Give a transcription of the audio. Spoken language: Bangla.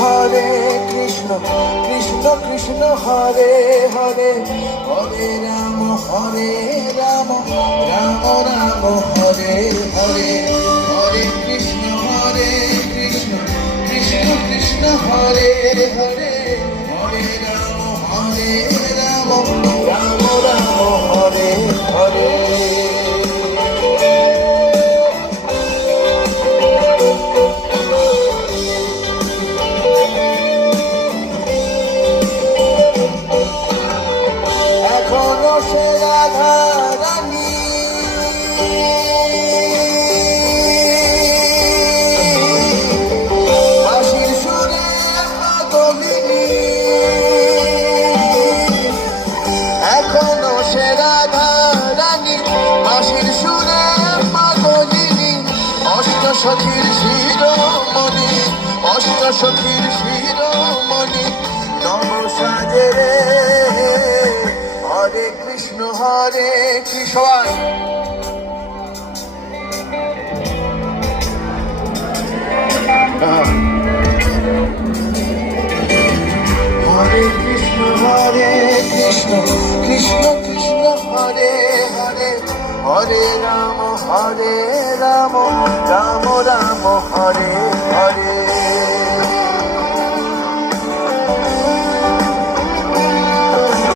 হরে কৃষ্ণ কৃষ্ণ কৃষ্ণ হরে হরে, হরে রাম রাম রাম হরে হরে, হরে কৃষ্ণ কৃষ্ণ কৃষ্ণ হরে হরে, হরে রাম রাম রাম হরে হরে। এখনো সে রাধা রানী বাঁশির সুরে পাগলিনী, এখনো সে রাধা রানী বাঁশির সুরে পাগলিনী, অষ্ট সখীর শিরোমণি, অষ্ট সখীর শিরোমণি নব সাজে রে। হরে কৃষ্ণ কৃষ্ণ, হরে কৃষ্ণ কৃষ্ণ কৃষ্ণ হরে হরে, হরে রাম রাম রাম হরে হরে।